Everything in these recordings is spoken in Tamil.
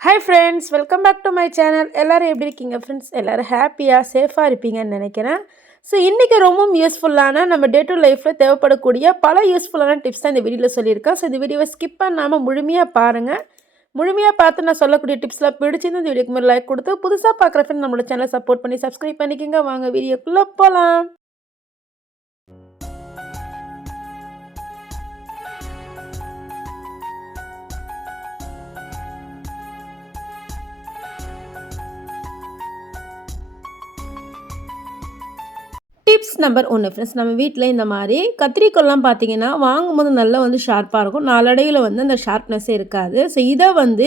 Hi friends welcome back to my channel எல்லோரும் எப்படி இருக்கீங்க ஃப்ரெண்ட்ஸ் எல்லோரும் ஹாப்பியாக சேஃபாக இருப்பீங்கன்னு நினைக்கிறேன். ஸோ இன்றைக்கி ரொம்பவும் யூஸ்ஃபுல்லான நம்ம டே டு லைஃப்பில் தேவைப்படக்கூடிய பல யூஸ்ஃபுல்லான டிப்ஸ் தான் இந்த வீடியோவில் சொல்லியிருக்கேன். ஸோ இந்த வீடியோவை ஸ்கிப் பண்ணாமல் முழுமையாக பாருங்கள் முழுமையாக பார்த்து நான் சொல்லக்கூடிய டிப்ஸ்லாம் பிடிச்சிருந்து இந்த வீடியோக்கு மேலே லைக் கொடுத்து புதுசாக பார்க்குற ஃப்ரெண்ட் நம்மளோட சேனலை சப்போர்ட் பண்ணி சப்ஸ்கிரைப் பண்ணிக்கோங்க. வாங்க வீடியோக்குள்ளே போகலாம் டிப்ஸ் நம்பர் ஒன்று ஃப்ரெண்ட்ஸ் நம்ம வீட்டில் இந்த மாதிரி கத்திரிக்கோல்லாம் பார்த்தீங்கன்னா வாங்கும்போது நல்லா வந்து ஷார்ப்பாக இருக்கும். நாளடைவில் வந்து அந்த ஷார்ப்னஸ்ஸே இருக்காது. ஸோ இதை வந்து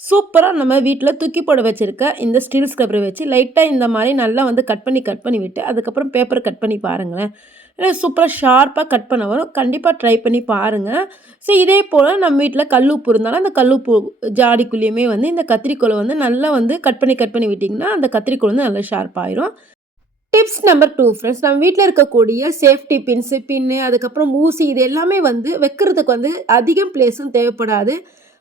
சூப்பராக நம்ம வீட்டில் தூக்கி போட வச்சுருக்க இந்த ஸ்டீல் ஸ்க்ரப்பரை வச்சு லைட்டாக இந்த மாதிரி நல்லா வந்து கட் பண்ணி கட் பண்ணி விட்டு அதுக்கப்புறம் பேப்பரை கட் பண்ணி பாருங்களேன். சூப்பராக ஷார்ப்பாக கட் பண்ண வரும். கண்டிப்பாக ட்ரை பண்ணி பாருங்கள் ஸோ இதே போல் நம்ம வீட்டில் கல்லுப்பு இருந்தாலும் அந்த கல்லுப்பு ஜாடிக்குள்ளேயுமே வந்து இந்த கத்திரிக்கோலை வந்து நல்லா வந்து கட் பண்ணி கட் பண்ணி விட்டிங்கன்னா அந்த கத்திரிக்கோள் வந்து நல்லா ஷார்ப்பாயிரும் டிப்ஸ் நம்பர் டூ ஃப்ரெண்ட்ஸ் நம்ம வீட்டில் இருக்கக்கூடிய சேஃப்டி பின்ஸு பின்னு அதுக்கப்புறம் ஊசி இது எல்லாமே வந்து வைக்கிறதுக்கு வந்து அதிகம் பிளேஸும் தேவைப்படாது.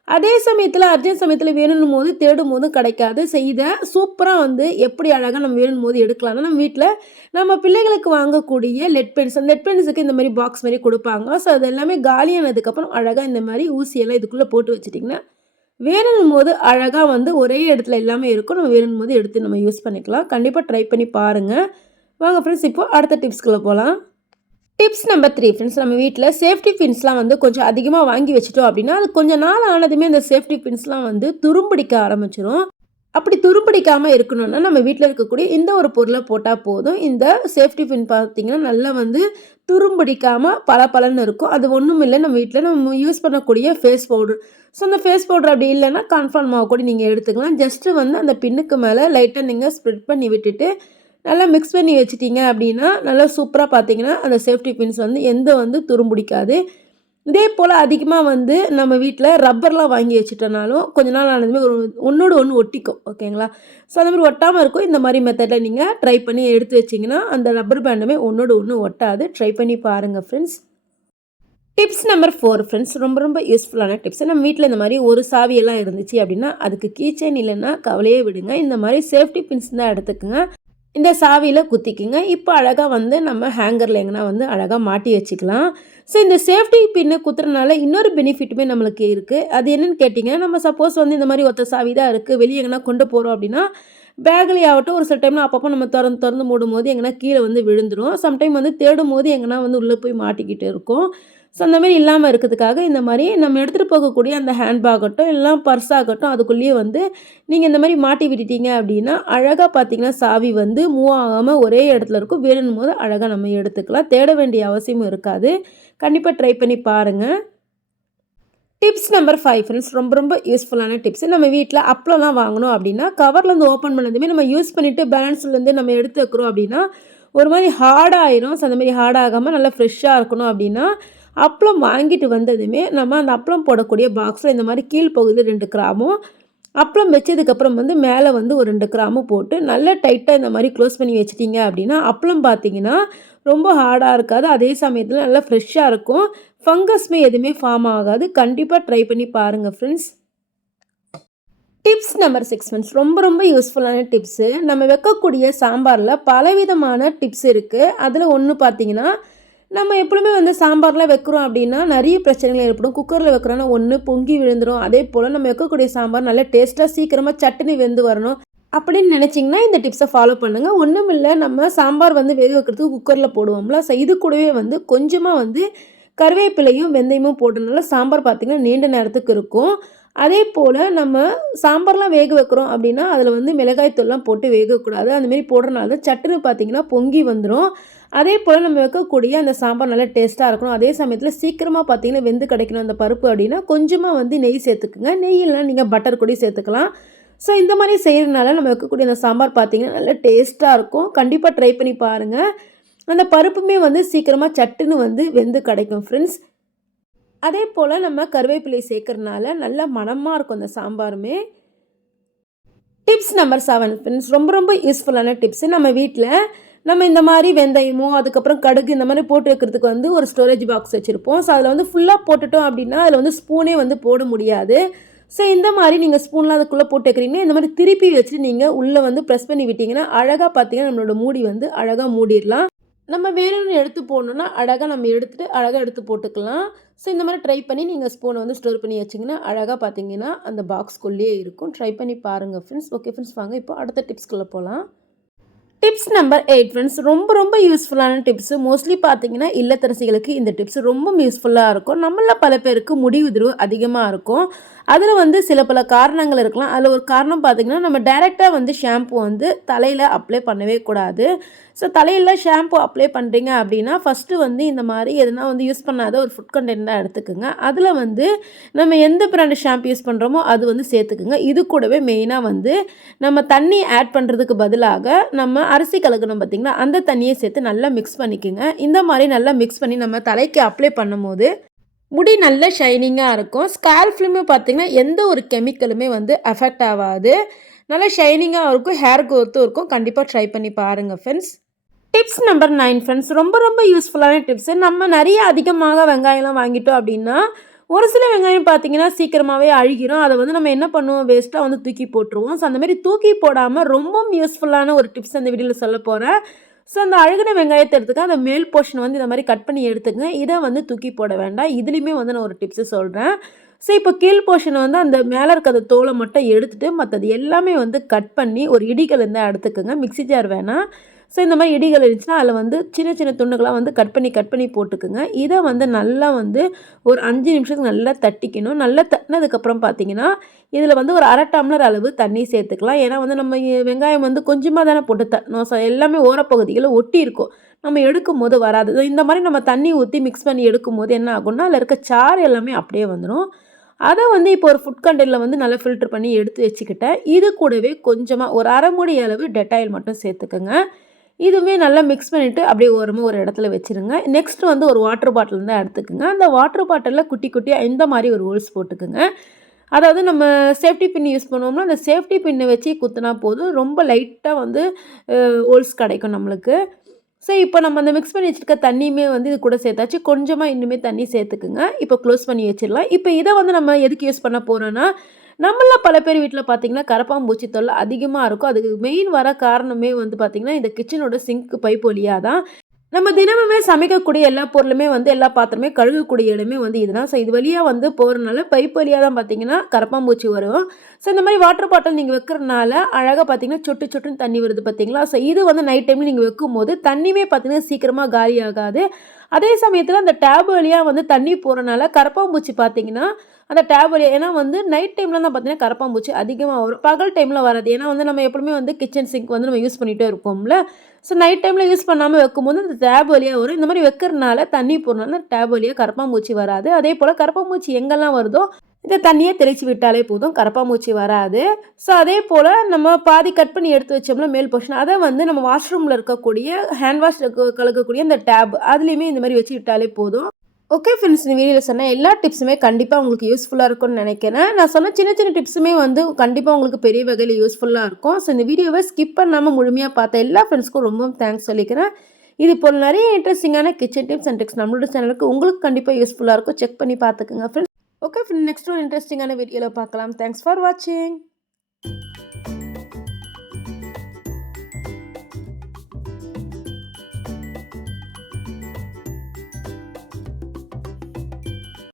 அதே சமயத்தில் அர்ஜென்ட் சமயத்தில் வேணும் போது தேடும் போதும் கிடைக்காது. செய்த இதை சூப்பராக வந்து எப்படி அழகாக நம்ம வேணும் போது எடுக்கலாம்னா நம்ம வீட்டில் நம்ம பிள்ளைகளுக்கு வாங்கக்கூடிய லெட் பென்ஸ் அந்த லெட் பென்ஸுக்கு இந்த மாதிரி பாக்ஸ் மாதிரி கொடுப்பாங்க. ஸோ அது எல்லாமே காலியானதுக்கப்புறம் அழகாக இந்த மாதிரி ஊசியெல்லாம் இதுக்குள்ளே போட்டு வச்சுட்டிங்கன்னா வேணும் போது அழகாக வந்து ஒரே இடத்துல எல்லாமே இருக்கும். நம்ம வேணும் போது எடுத்து நம்ம யூஸ் பண்ணிக்கலாம். கண்டிப்பாக ட்ரை பண்ணி பாருங்கள் வாங்க ஃப்ரெண்ட்ஸ் இப்போ அடுத்த டிப்ஸ்குள்ளே போகலாம் டிப்ஸ் நம்பர் த்ரீ ஃப்ரெண்ட்ஸ் நம்ம வீட்டில் சேஃப்டி பின்ஸ்லாம் வந்து கொஞ்சம் அதிகமாக வாங்கி வச்சுட்டோம் அப்படின்னா அது கொஞ்சம் நாள் ஆனதுமே அந்த சேஃப்டி பின்ஸ்லாம் வந்து துரும்பிடிக்க ஆரம்பிச்சிடும் அப்படி துருப்பிடிக்காமல் இருக்கணும்னா நம்ம வீட்டில் இருக்கக்கூடிய இந்த ஒரு பொருளை போட்டால் போதும். இந்த சேஃப்டி பின் பார்த்திங்கன்னா நல்லா வந்து துரும்பிடிக்காமல் பல பலன்னு இருக்கும். அது ஒன்றும் இல்லை நம்ம வீட்டில் நம்ம யூஸ் பண்ணக்கூடிய ஃபேஸ் பவுடர் ஸோ அந்த ஃபேஸ் பவுடர் அப்படி இல்லைன்னா கன்ஃபார்ம் மாவு கூட நீங்கள் எடுத்துக்கலாம். ஜஸ்ட்டு வந்து அந்த பின்னுக்கு மேலே லைட்டாக நீங்கள் ஸ்ப்ரெட் பண்ணி விட்டுட்டு நல்லா மிக்ஸ் பண்ணி வச்சிட்டிங்க அப்படின்னா நல்லா சூப்பராக பார்த்தீங்கன்னா அந்த சேஃப்டி பின்ஸ் வந்து எந்த வந்து துரும்பிடிக்காது. இதே போல் அதிகமாக வந்து நம்ம வீட்டில் ரப்பர்லாம் வாங்கி வச்சுட்டனாலும் கொஞ்ச நாள் ஆனதுமே ஒரு ஒன்றோடு ஒன்று ஒட்டிக்கும் ஓகேங்களா? ஸோ அந்த மாதிரி ஒட்டாமல் இருக்கும். இந்த மாதிரி மெத்தடில் நீங்கள் ட்ரை பண்ணி எடுத்து வச்சிங்கன்னா அந்த ரப்பர் பேண்டுமே ஒன்றோடு ஒன்று ஒட்டாது. ட்ரை பண்ணி பாருங்கள் friends tips number four friends ரொம்ப ரொம்ப யூஸ்ஃபுல்லான டிப்ஸ் நம்ம வீட்டில் இந்த மாதிரி ஒரு சாவியெல்லாம் இருந்துச்சு அப்படின்னா அதுக்கு கீச்சைன் இல்லைன்னா கவலையே விடுங்க. இந்த மாதிரி சேஃப்டி பின்ஸ் தான் எடுத்துக்கோங்க. இந்த சாவியில் குத்திக்குங்க. இப்போ அழகாக வந்து நம்ம ஹேங்கரில் எங்கன்னா வந்து அழகாக மாட்டி வச்சுக்கலாம். ஸோ இந்த சேஃப்டி பின்னு குத்துறதுனால இன்னொரு பெனிஃபிட்டுமே நம்மளுக்கு இருக்குது அது என்னென்னு கேட்டிங்கன்னா நம்ம சப்போஸ் வந்து இந்த மாதிரி ஒத்த சாவி தான் இருக்குது வெளியே எங்கன்னா கொண்டு போகிறோம் அப்படின்னா பேக்லேயே ஆகட்டும் ஒரு சில டைமில் அப்பப்போ நம்ம திறந்து திறந்து மூடும் போது எங்கன்னா கீழே வந்து விழுந்துடும் சம்டைம் வந்து தேடும் போது எங்கன்னா வந்து உள்ளே போய் மாட்டிக்கிட்டு இருக்கும். ஸோ அந்த மாதிரி இல்லாமல் இருக்கிறதுக்காக இந்த மாதிரி நம்ம எடுத்துகிட்டு போகக்கூடிய அந்த ஹேண்ட்பேக்கட்டும் இல்லை பர்ஸ் ஆகட்டும் அதுக்குள்ளேயே வந்து நீங்கள் இந்த மாதிரி மாட்டி விட்டுட்டீங்க அப்படின்னா அழகாக பார்த்தீங்கன்னா சாவி வந்து மூவ் ஆகாமல் ஒரே இடத்துல இருக்கும். வேணும் போது அழகாக நம்ம எடுத்துக்கலாம். தேட வேண்டிய அவசியமும் இருக்காது. கண்டிப்பாக ட்ரை பண்ணி பாருங்கள் டிப்ஸ் நம்பர் ஃபைவ் ஃப்ரெண்ட்ஸ் ரொம்ப ரொம்ப யூஸ்ஃபுல்லான டிப்ஸ் நம்ம வீட்டில் அப்பளம்லாம் வாங்கணும் அப்படின்னா கவர்லேருந்து ஓப்பன் பண்ணதுமே நம்ம யூஸ் பண்ணிவிட்டு பேலன்ஸ்லேருந்து நம்ம எடுத்து வைக்கிறோம் அப்படின்னா ஒரு மாதிரி ஹார்டாகிடும் ஸோ அந்த மாதிரி ஹார்டாகாமல் நல்லா ஃப்ரெஷ்ஷாக இருக்கணும் அப்படின்னா அப்பளம் வாங்கிட்டு வந்ததுமே நம்ம அந்த அப்பளம் போடக்கூடிய பாக்ஸில் இந்த மாதிரி கீழ்ப்பகுதியில் ரெண்டு கிராமும் அப்பளம் வச்சதுக்கப்புறம் வந்து மேலே வந்து ஒரு ரெண்டு கிராமும் போட்டு நல்லா டைட்டாக இந்த மாதிரி க்ளோஸ் பண்ணி வச்சிட்டிங்க அப்படின்னா அப்பளம் பார்த்தீங்கன்னா ரொம்ப ஹார்டாக இருக்காது. அதே சமயத்தில் நல்லா ஃப்ரெஷ்ஷாக இருக்கும். ஃபங்கஸ்மே எதுவுமே ஃபார்ம் ஆகாது. கண்டிப்பாக ட்ரை பண்ணி பாருங்கள் friends tips number six months ரொம்ப ரொம்ப யூஸ்ஃபுல்லான டிப்ஸு நம்ம வைக்கக்கூடிய சாம்பாரில் பலவிதமான டிப்ஸ் இருக்குது அதில் ஒன்று பார்த்தீங்கன்னா நம்ம எப்பொழுதுமே வந்து சாம்பார்லாம் வைக்கிறோம் அப்படின்னா நிறைய பிரச்சனைகள் ஏற்படும். குக்கரில் வைக்கிறோன்னா ஒன்று பொங்கி விழுந்துடும் அதே போல் நம்ம வைக்கக்கூடிய சாம்பார் நல்லா டேஸ்ட்டாக சீக்கிரமாக சட்னி வெந்து வரணும். அப்படின்னு நினச்சிங்கன்னா இந்த டிப்ஸை ஃபாலோ பண்ணுங்கள் ஒன்றும் இல்லை நம்ம சாம்பார் வந்து வேக வைக்கிறதுக்கு குக்கரில் போடுவோம்ல. ஸோ இது கூடவே வந்து கொஞ்சமாக வந்து கருவேப்பிலையும் வெந்தயமும் போட்டதுனால சாம்பார் பார்த்திங்கன்னா நீண்ட நேரத்துக்கு இருக்கும். அதே போல் நம்ம சாம்பார்லாம் வேக வைக்கிறோம் அப்படின்னா அதில் வந்து மிளகாய் தூள்லாம் போட்டு வேகக்கூடாது. அந்தமாரி போடுறனால சட்டுன்னு பார்த்திங்கன்னா பொங்கி வந்துடும் அதே போல் நம்ம வைக்கக்கூடிய அந்த சாம்பார் நல்லா டேஸ்ட்டாக இருக்கணும். அதே சமயத்தில் சீக்கிரமாக பார்த்தீங்கன்னா வெந்து கிடைக்கணும் அந்த பருப்பு அப்படின்னா கொஞ்சமாக வந்து நெய் சேர்த்துக்குங்க. நெய் இல்லைனா நீங்கள் பட்டர் கூட சேர்த்துக்கலாம். ஸோ இந்த மாதிரி செய்கிறதுனால நம்ம வைக்கக்கூடிய அந்த சாம்பார் பார்த்தீங்கன்னா நல்லா டேஸ்ட்டாக இருக்கும். கண்டிப்பாக ட்ரை பண்ணி பாருங்கள் அந்த பருப்புமே வந்து சீக்கிரமாக சட்டுன்னு வந்து வெந்து கிடைக்கும் ஃப்ரெண்ட்ஸ் அதே போல் நம்ம கருவேப்பிலை சேர்க்கறனால நல்ல மனமாக இருக்கும் அந்த சாம்பாருமே. டிப்ஸ் நம்பர் செவன் ஃப்ரெண்ட்ஸ் ரொம்ப ரொம்ப யூஸ்ஃபுல்லான டிப்ஸு நம்ம வீட்டில் நம்ம இந்த மாதிரி வெந்தயமோ அதுக்கப்புறம் கடுகு இந்த மாதிரி போட்டு வைக்கிறதுக்கு வந்து ஒரு ஸ்டோரேஜ் பாக்ஸ் வச்சுருப்போம். ஸோ அதில் வந்து ஃபுல்லாக போட்டுட்டோம் அப்படின்னா அதில் வந்து ஸ்பூனே வந்து போட முடியாது. ஸோ இந்த மாதிரி நீங்கள் ஸ்பூன்லாம் அதுக்குள்ளே போட்டு வைக்கிறீங்கன்னா இந்த மாதிரி திருப்பி வச்சுட்டு நீங்கள் உள்ளே வந்து ப்ரெஸ் பண்ணி விட்டிங்கன்னா அழகாக பார்த்தீங்கன்னா நம்மளோட மூடி வந்து அழகாக மூடிடலாம். நம்ம வேணும்னு எடுத்து போடணுன்னா அழகாக நம்ம எடுத்துகிட்டு அழகாக எடுத்து போட்டுக்கலாம். ஸோ இந்த மாதிரி ட்ரை பண்ணி நீங்கள் ஸ்பூனை வந்து ஸ்டோர் பண்ணி வச்சிங்கன்னா அழகாக பார்த்தீங்கன்னா அந்த பாக்ஸ்குள்ளேயே இருக்கும். ட்ரை பண்ணி பாருங்கள் ஃப்ரெண்ட்ஸ் ஓகே ஃப்ரெண்ட்ஸ் வாங்க. இப்போ அடுத்த டிப்ஸ்குள்ளே போகலாம் டிப்ஸ் நம்பர் எயிட் ஃப்ரெண்ட்ஸ் ரொம்ப ரொம்ப யூஸ்ஃபுல்லான டிப்ஸு மோஸ்ட்லி பார்த்தீங்கன்னா இல்லத்தரசிகளுக்கு இந்த டிப்ஸ் ரொம்ப யூஸ்ஃபுல்லாக இருக்கும். நம்மள பல பேருக்கு முடி உதிர்வு அதிகமாக இருக்கும். அதில் வந்து சில பல காரணங்கள் இருக்கலாம். அதில் ஒரு காரணம் பார்த்திங்கன்னா நம்ம டைரெக்டாக வந்து ஷாம்பு வந்து தலையில் அப்ளை பண்ணவே கூடாது. ஸோ தலையில் ஷாம்பு அப்ளை பண்ணுறீங்க அப்படின்னா ஃபஸ்ட்டு வந்து இந்த மாதிரி எதுனா வந்து யூஸ் பண்ணாத ஒரு ஃபுட் கண்டென்ட்டாக எடுத்துக்கோங்க. அதில் வந்து நம்ம எந்த பிராண்டு ஷாம்பு யூஸ் பண்ணுறோமோ அது வந்து சேர்த்துக்குங்க. இது கூடவே மெயினாக வந்து நம்ம தண்ணி ஆட் பண்ணுறதுக்கு பதிலாக நம்ம அரிசி கலக்கணும் பார்த்திங்களா? அந்த தண்ணியை சேர்த்து நல்லா மிக்ஸ் பண்ணிக்கோங்க. இந்த மாதிரி நல்லா மிக்ஸ் பண்ணி நம்ம தலைக்கு அப்ளை பண்ணும்போது முடி நல்ல ஷைனிங்காக இருக்கும். ஸ்கால்ஃப்லையுமே பார்த்திங்கன்னா எந்த ஒரு கெமிக்கலுமே வந்து அஃபெக்ட் ஆகாது. நல்லா ஷைனிங்காக இருக்கும். ஹேர் க்ரோத்தும் இருக்கும். கண்டிப்பாக ட்ரை பண்ணி பாருங்கள் friends tips number nine friends ரொம்ப ரொம்ப யூஸ்ஃபுல்லான டிப்ஸு நம்ம நிறைய அதிகமாக வெங்காயம்லாம் வாங்கிட்டோம் அப்படின்னா ஒரு சில வெங்காயம் பார்த்தீங்கன்னா சீக்கிரமாகவே அழுகிரும். அதை வந்து நம்ம என்ன பண்ணுவோம்? வேஸ்ட்டாக வந்து தூக்கி போட்டுருவோம். ஸோ அந்த மாதிரி தூக்கி போடாமல் ரொம்பவும் யூஸ்ஃபுல்லான ஒரு டிப்ஸ் அந்த வீடியோவில் சொல்ல போகிறேன் ஸோ அந்த அழுகின வெங்காயத்தை எடுத்துக்க அந்த மேல் போர்ஷன் வந்து இந்த மாதிரி கட் பண்ணி எடுத்துக்கங்க இதை வந்து தூக்கி போட வேண்டாம். இதுலேயுமே வந்து நான் ஒரு டிப்ஸு சொல்கிறேன் ஸோ இப்போ கீழ் போர்ஷனை வந்து அந்த மேலே இருக்க அந்த தோலை மட்டும் எடுத்துகிட்டு மற்றது எல்லாமே வந்து கட் பண்ணி ஒரு இடிகள் இருந்தால் எடுத்துக்கோங்க. மிக்சி ஜார் வேணாம். ஸோ இந்த மாதிரி இடிகள் இருந்துச்சுன்னா அதில் வந்து சின்ன சின்ன துண்டுகளாக வந்து கட் பண்ணி கட் பண்ணி போட்டுக்குங்க. இதை வந்து நல்லா வந்து ஒரு அஞ்சு நிமிஷத்துக்கு நல்லா தட்டிக்கணும். நல்லா தட்டினதுக்கப்புறம் பார்த்தீங்கன்னா இதில் வந்து ஒரு அரை டம்ளர் அளவு தண்ணி சேர்த்துக்கலாம். ஏன்னா வந்து நம்ம வெங்காயம் வந்து கொஞ்சமாக தானே போட்டு தட்டணும் ஸோ எல்லாமே ஓரப்பகுதிகளில் ஒட்டி இருக்கும். நம்ம எடுக்கும் போது வராது இந்த மாதிரி நம்ம தண்ணி ஊற்றி மிக்ஸ் பண்ணி எடுக்கும் போது என்ன ஆகும்னா அதில் இருக்க சாறு எல்லாமே அப்படியே வந்துடும் அதை வந்து இப்போ ஒரு ஃபுட் கண்டெய்னில் வந்து நல்லா ஃபில்ட்ரு பண்ணி எடுத்து வச்சுக்கிட்டேன். இது கூடவே கொஞ்சமாக ஒரு அரை மூடி அளவு டெட்டாயில் மட்டும் சேர்த்துக்கோங்க. இதுவுமே நல்லா மிக்ஸ் பண்ணிவிட்டு அப்படியே ஓரமாக ஒரு இடத்துல வச்சுருங்க. நெக்ஸ்ட் வந்து ஒரு வாட்டர் பாட்டில் தான் எடுத்துக்கோங்க. அந்த வாட்டர் பாட்டிலில் குட்டி குட்டியாக இந்த மாதிரி ஒரு ஹோல்ஸ் போட்டுக்குங்க. அதாவது நம்ம சேஃப்டி பின் யூஸ் பண்ணுவோம்னா அந்த சேஃப்டி பின்னை வச்சு குத்துனா போதும். ரொம்ப லைட்டாக வந்து ஹோல்ஸ் கிடைக்கும் நம்மளுக்கு. ஸோ இப்போ நம்ம அந்த மிக்ஸ் பண்ணி வச்சுருக்க தண்ணியுமே வந்து இது கூட சேர்த்தாச்சு. கொஞ்சமாக இன்னுமே தண்ணி சேர்த்துக்குங்க. இப்போ க்ளோஸ் பண்ணி வச்சிடலாம். இப்போ இதை வந்து நம்ம எதுக்கு யூஸ் பண்ண போகிறோன்னா நம்மள பல பேர் வீட்டில் பார்த்தீங்கன்னா கரப்பாம்பூச்சி தொல்லை அதிகமாக இருக்கும். அதுக்கு மெயின் வர காரணமே வந்து பார்த்திங்கன்னா இந்த கிச்சனோட சிங்க் பைப் வழியாக தான் நம்ம தினமுமே சமைக்கக்கூடிய எல்லா பொருளுமே வந்து எல்லா பாத்திரமே கழுகக்கூடிய இடமே வந்து இதுதான். ஸோ இது வழியாக வந்து போகிறனால பைப் வழியாக தான் பார்த்தீங்கன்னா கரப்பாம்பூச்சி வரும். ஸோ இந்த மாதிரி வாட்டர் பாட்டில் நீங்கள் வைக்கிறனால அழகாக பார்த்தீங்கன்னா சொட்டு சொட்டுன்னு தண்ணி வருது பார்த்தீங்களா ஸோ இது வந்து நைட் டைமில் நீங்கள் வைக்கும் போது தண்ணியுமே பார்த்தீங்கன்னா சீக்கிரமாக காலி ஆகாது. அதே சமயத்தில் அந்த டேப் வழியாக வந்து தண்ணி போகிறனால கரப்பாம்பூச்சி பார்த்தீங்கன்னா அந்த டேப் வழியாக ஏன்னா வந்து நைட் டைமில் தான் பார்த்தீங்கன்னா கரப்பாம்பூச்சி அதிகமாக வரும். பகல் டைமில் வராது. ஏன்னா வந்து நம்ம எப்பவுமே வந்து கிச்சன் சிங்க் வந்து நம்ம யூஸ் பண்ணிகிட்டே இருப்போம்ல. ஸோ நைட் டைமில் யூஸ் பண்ணாமல் வைக்கும்போது அந்த டேப் வழியாக வரும். இந்த மாதிரி வைக்கிறனால தண்ணி போடணும்னா டேப் வழியாக கரப்பாம்பூச்சி வராது. அதே போல் கரப்பாம்பூச்சி எங்கெல்லாம் வருதோ இந்த தண்ணியை தெளித்து விட்டாலே போதும். கரப்பாம்பூச்சி வராது. ஸோ அதே போல் நம்ம பாதி கட் பண்ணி எடுத்து வச்சோம்னா மேல் போர்ஷன் அதை வந்து நம்ம வாஷ்ரூமில் இருக்கக்கூடிய ஹேண்ட் வாஷ் கலக்கக்கூடிய அந்த டேப் அதுலேயுமே இந்த மாதிரி வச்சு விட்டாலே போதும். ஓகே ஃப்ரெண்ட்ஸ் இந்த வீடியோவில் சொன்ன எல்லா டிப்ஸுமே கண்டிப்பாக உங்களுக்கு யூஸ்ஃபுல்லாக இருக்கும்னு நினைக்கிறேன். நான் சொன்ன சின்ன சின்ன டிப்ஸுமே வந்து கண்டிப்பாக உங்களுக்கு பெரிய வகையில் யூஸ்ஃபுல்லாக இருக்கும். ஸோ இந்த வீடியோவை ஸ்கிப் பண்ணாமல் முழுமையாக பார்த்த எல்லா ஃப்ரெண்ட்ஸ்க்கும் ரொம்ப தேங்க்ஸ் சொல்லிக்கிறேன். இது போல் நிறைய இன்ட்ரெஸ்டிங்கான கிச்சன் டிப்ஸ் அண்ட் டிப்ஸ் நம்மளோட சேனலுக்கு உங்களுக்கு கண்டிப்பாக யூஸ்ஃபுல்லாக இருக்கும். செக் பண்ணி பார்த்துக்குங்க ஃப்ரெண்ட்ஸ் ஓகே ஃப்ரெண்ட் நெக்ஸ்ட் ஒரு இன்ட்ரெஸ்டிங்கான வீடியோவில் பார்க்கலாம். தேங்க்ஸ் ஃபார் வாட்சிங்